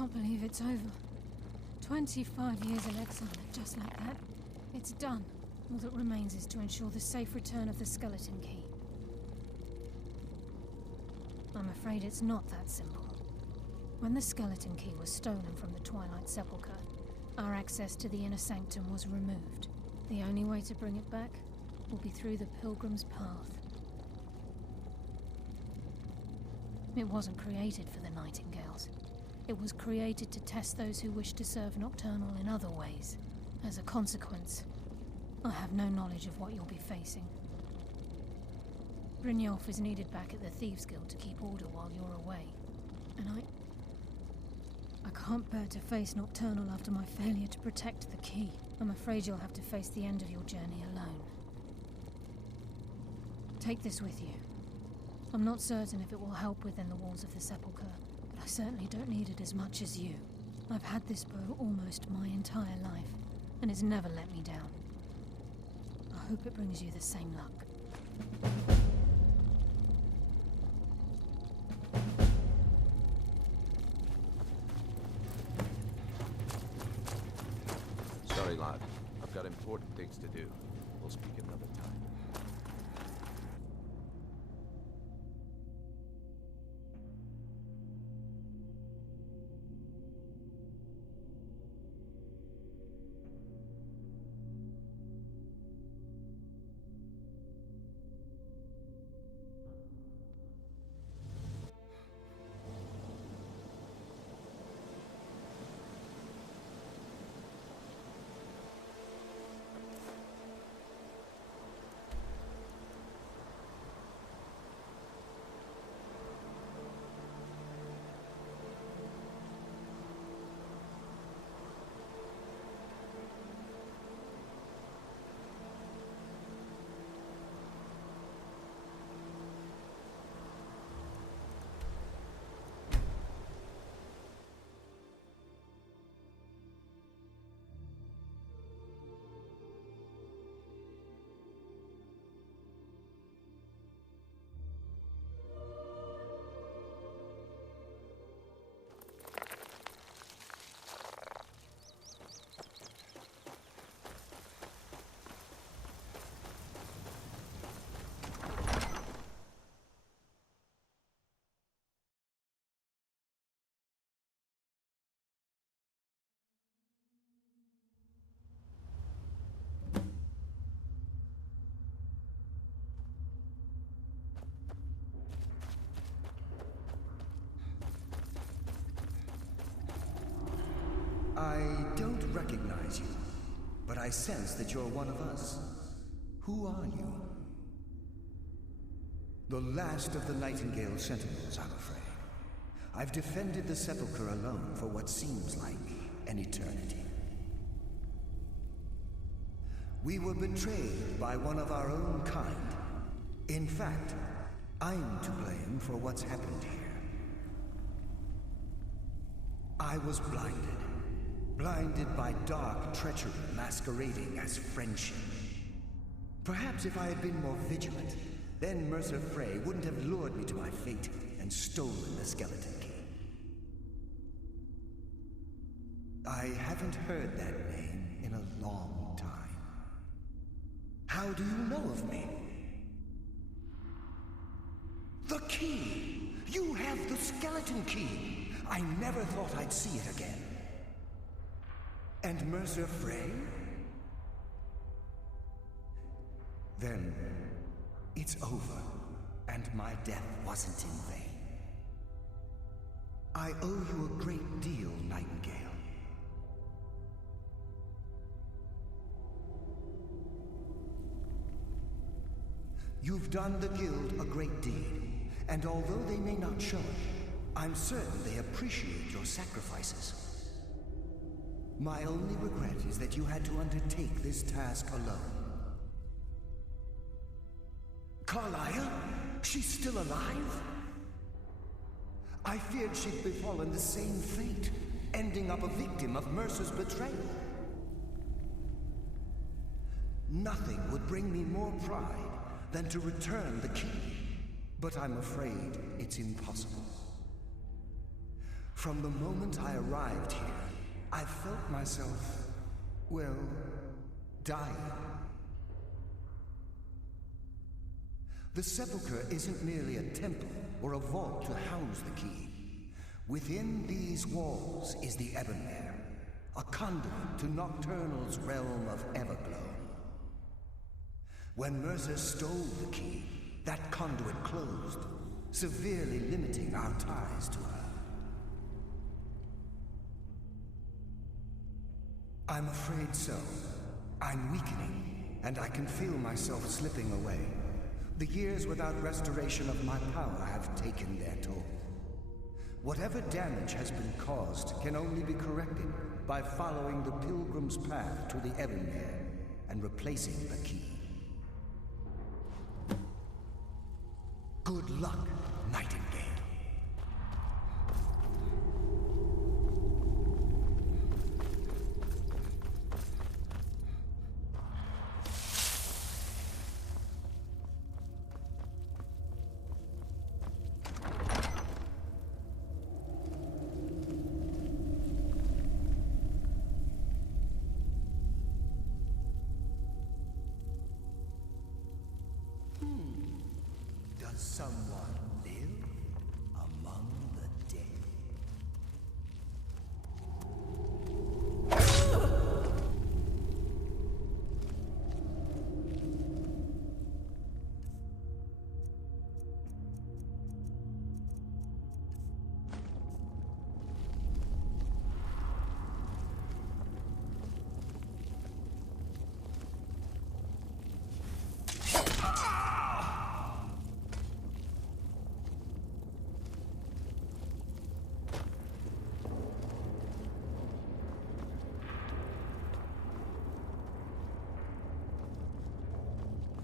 can't believe it's over. 25 years in exile, just like that. It's done. All that remains is to ensure the safe return of the skeleton key. I'm afraid it's not that simple. When the skeleton key was stolen from the Twilight Sepulchre, our access to the inner sanctum was removed. The only way to bring it back will be through the Pilgrim's Path. It wasn't created for the Nightingales. It was created to test those who wish to serve Nocturnal in other ways. As a consequence, I have no knowledge of what you'll be facing. Brynjolf is needed back at the Thieves Guild to keep order while you're away. And I can't bear to face Nocturnal after my failure to protect the key. I'm afraid you'll have to face the end of your journey alone. Take this with you. I'm not certain if it will help within the walls of the Sepulchre, but I certainly don't need it as much as you. I've had this bow almost my entire life, and it's never let me down. I hope it brings you the same luck. Sorry, lad. I've got important things to do. We'll speak another time. I don't recognize you, but I sense that you're one of us. Who are you? The last of the Nightingale Sentinels, I'm afraid. I've defended the Sepulchre alone for what seems like an eternity. We were betrayed by one of our own kind. In fact, I'm to blame for what's happened here. I was blinded by dark treachery masquerading as friendship. Perhaps if I had been more vigilant, then Mercer Frey wouldn't have lured me to my fate and stolen the skeleton key. I haven't heard that name in a long time. How do you know of me? The key! You have the skeleton key! I never thought I'd see it again. And Mercer Frey? Then it's over, and my death wasn't in vain. I owe you a great deal, Nightingale. You've done the Guild a great deed, and although they may not show it, I'm certain they appreciate your sacrifices. My only regret is that you had to undertake this task alone. Carlisle? She's still alive? I feared she'd befallen the same fate, ending up a victim of Mercer's betrayal. Nothing would bring me more pride than to return the key, but I'm afraid it's impossible. From the moment I arrived here, I felt myself, well, dying. The sepulchre isn't merely a temple or a vault to house the key. Within these walls is the Ebonmere, a conduit to Nocturnal's realm of Everglow. When Mercer stole the key, that conduit closed, severely limiting our ties to her. I'm afraid so. I'm weakening, and I can feel myself slipping away. The years without restoration of my power have taken their toll. Whatever damage has been caused can only be corrected by following the pilgrim's path to the Ebonmere and replacing the key. Good luck, Nightingale. Does someone live among the dead?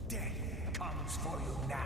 Death comes for you now.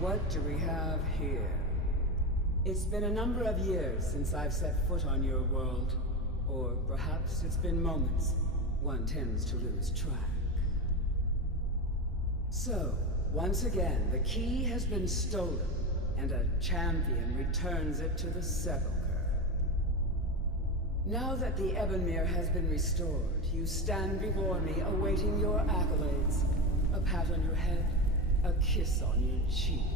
What do we have here? It's been a number of years since I've set foot on your world. Or perhaps it's been moments. One tends to lose track. So, once again, the key has been stolen, and a champion returns it to the Sepulchre. Now that the Ebonmere has been restored, you stand before me awaiting your accolades. A pat on your head, a kiss on your cheek.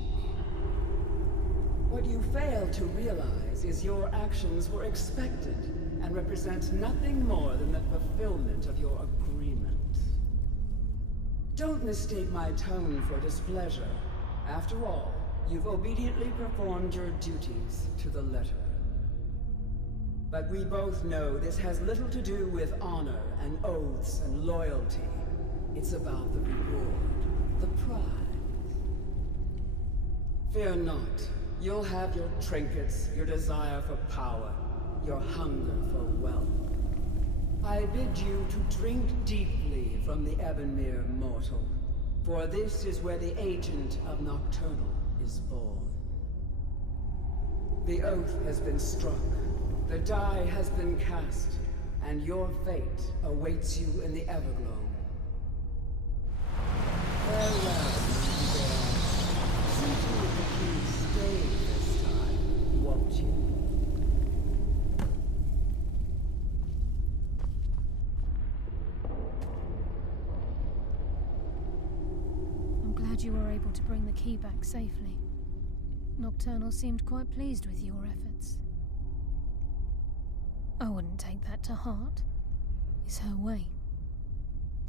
What you fail to realize is your actions were expected and represent nothing more than the fulfillment of your agreement. Don't mistake my tone for displeasure. After all, you've obediently performed your duties to the letter. But we both know this has little to do with honor and oaths and loyalty. It's about the reward, the prize. Fear not. You'll have your trinkets, your desire for power, your hunger for wealth. I bid you to drink deeply from the Ebonmere mortal, for this is where the agent of Nocturnal is born. The oath has been struck, the die has been cast, and your fate awaits you in the Everglow. Farewell, Nightingale. See to it that you stay this time, won't you? I'm glad you were able to bring the key back safely. Nocturnal seemed quite pleased with your efforts. I wouldn't take that to heart. It's her way.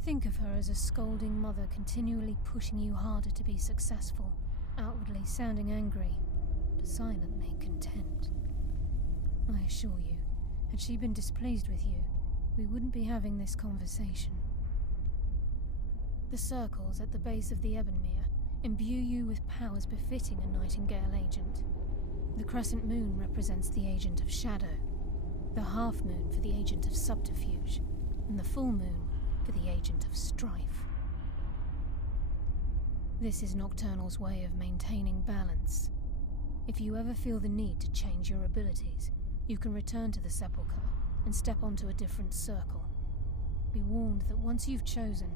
Think of her as a scolding mother continually pushing you harder to be successful, outwardly sounding angry, but silently content. I assure you, had she been displeased with you, we wouldn't be having this conversation. The circles at the base of the Ebonmere imbue you with powers befitting a Nightingale agent. The crescent moon represents the agent of shadow, the half moon for the agent of subterfuge, and the full moon for the agent of strife. This is Nocturnal's way of maintaining balance. If you ever feel the need to change your abilities, you can return to the Sepulchre and step onto a different circle. Be warned that once you've chosen,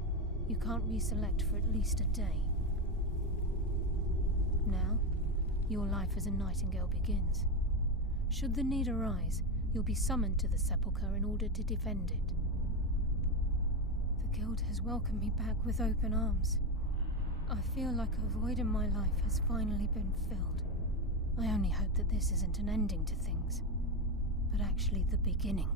you can't reselect for at least a day. Now, your life as a Nightingale begins. Should the need arise, you'll be summoned to the Sepulchre in order to defend it. The Guild has welcomed me back with open arms. I feel like a void in my life has finally been filled. I only hope that this isn't an ending to things, but actually the beginning.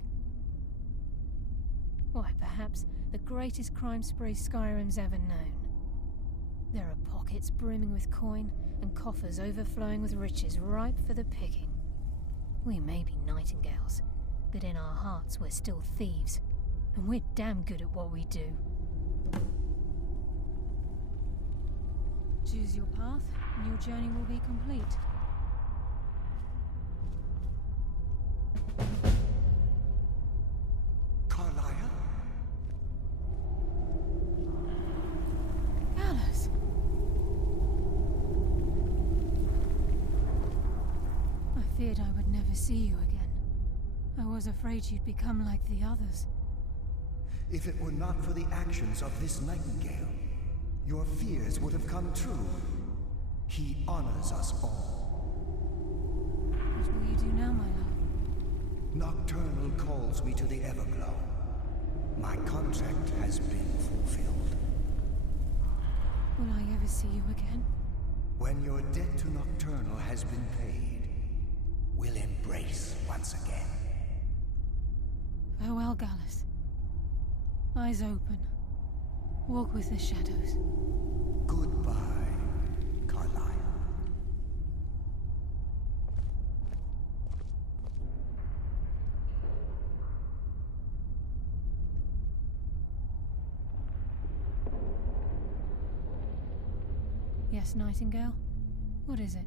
Why, perhaps the greatest crime spree Skyrim's ever known. There are pockets brimming with coin and coffers overflowing with riches ripe for the picking. We may be Nightingales, but in our hearts we're still thieves, and we're damn good at what we do. Choose your path, and your journey will be complete. Carlisle? Alice! I feared I would never see you again. I was afraid you'd become like the others. If it were not for the actions of this Nightingale, your fears would have come true. He honors us all. What will you do now, my love? Nocturnal calls me to the Everglow. My contract has been fulfilled. Will I ever see you again? When your debt to Nocturnal has been paid, we'll embrace once again. Farewell, Gallus. Eyes open. Walk with the shadows. Goodbye, Carlyle. Yes, Nightingale? What is it?